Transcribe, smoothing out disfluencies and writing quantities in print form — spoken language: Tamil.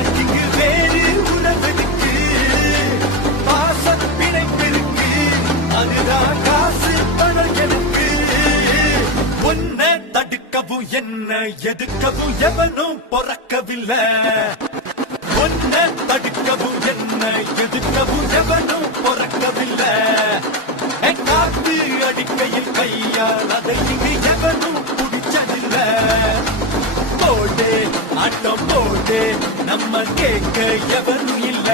எனக்கு இங்கு வேறு உறவெடுக்கு பாச பிணைப்பிருக்கு அதுதான் காசு பணம் எனக்கு உன்னை தடுக்கவும் என்ன எதுக்கவும் எவனும் பொறக்கவில்லை உன்னை தடுக்கவும் என்ன எதுக்கவும் எவனும் பொறக்கவில்லை காத்து அடிக்கையில் கையால் அதை இங்கு எவனும் பிடிச்சதில்லை போடு ஆட்டம் போடு நம்ம கேட்க எவனும் இல்ல